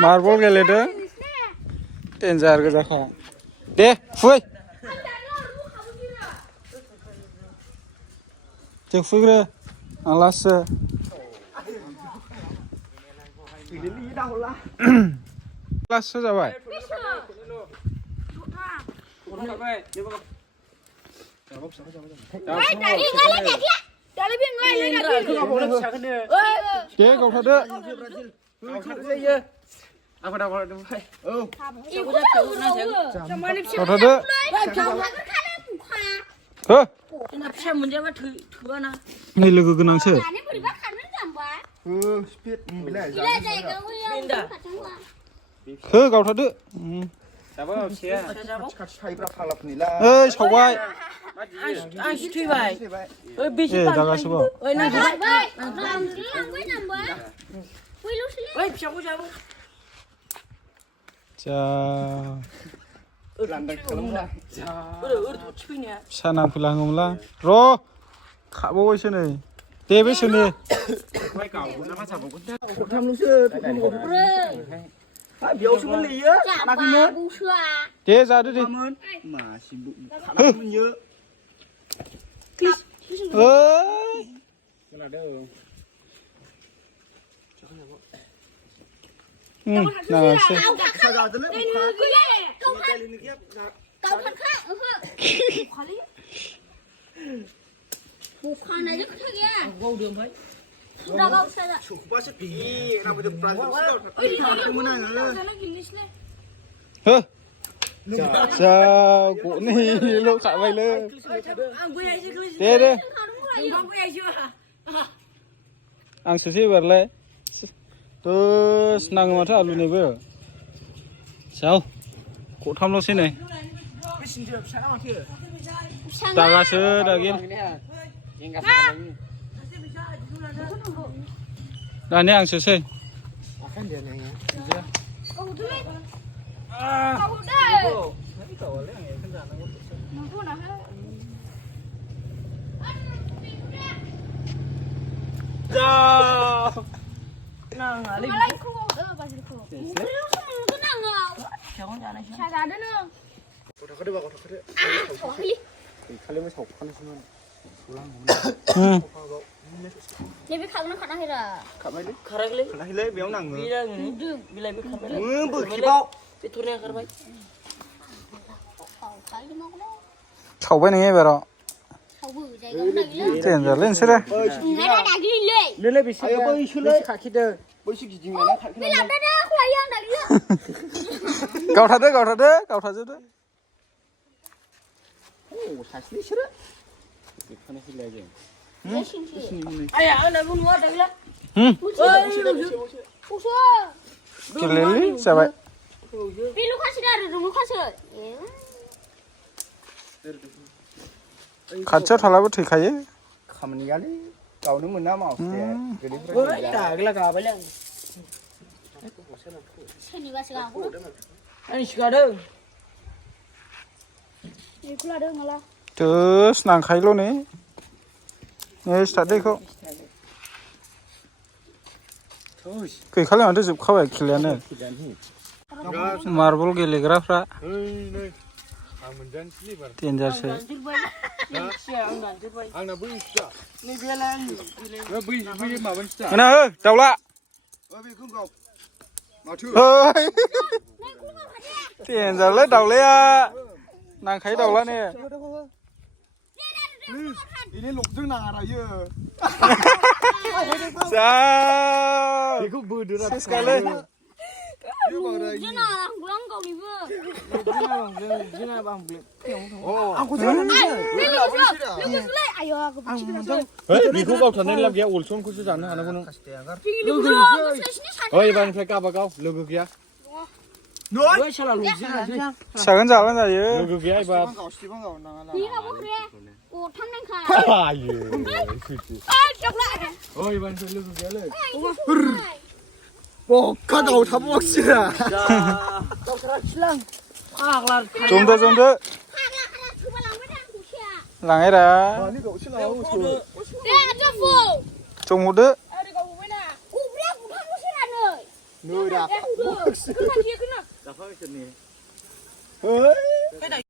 Marble गेलेदों डेन्जार गोजाखा दे फुइ जों फुइग्रो आं लाससो लाससो जाबाय दे गावथारदो गावथारदो हो फिसा मोनजाबा थोआना नै लोगो गोनांसो हो गावथारदो ओइ सावबाय जागासिनो फिसा नांफैलाङोमोनला र' खाबावबायसो नै दे बे सोनि बेयावसो मोनलैयो दे जादो दे नाङासै हो जा गनैल' खाबायलै दे दे आंसोसो एबारलाय दस नाङो माथो आलुनिबो जाव गथामल'सै नै दागासो दागिल दानिया आंसोसै Ini खागोन खानाखैरा खाबायलै खाराखैलै खानाखैलै बेयाव नाङो बिलाइबो खारबाय बोखिबाव बे थुरनाया खारबाय सावबाय नोङो एबाराव सावबो जायगायाव नागिरला देन्जारलै नोंसोरो नोंहा नागिरलै नोंलाय बेसे बैसोलाय खाखिदो बैसो गिदिंनानै बे लाबदाना खलायो आं नागिरला गावथारजोबदो सासेलै इसोरो आया आंनाबो नुवा दागला गेलेलै जाबाय बेल'खासो आरो दङखासो खाथियाव थालाबो थैखायो खामानियालै गावनो मोना मावसे दागला गाबायलै आं सोरनिबासो गागौ आं सिखादों बेखौ लादों माला दस नांखायोल' नै स्टार्ट दैखौ गैखालाय माथो जोबखाबाय खेलायानो मार्बल गेलेग्राफ्रा देन्जारसो हो दाउला देन्जारलै दाउलाया नांखायो दाउलानो ini lokjong nang arayo जा बेखौ बोदोरा sekali जोंना गुलां गावनिबो जोंना बां आंखौ जानो लोगोसोलाय आयो आंखौ बेखौ गावथारनायनि लाब गैया अलसनखौसो जानो हानांगौ नों एबारनिफ्राय गावबागाव लोगो गैया फिसागोन जाबानो जायो लोगो गैया एबार बखा गावथाबो बखसिरा जमदो लाङायरा जमहरदो Nuda. Kena dia kena. Hả?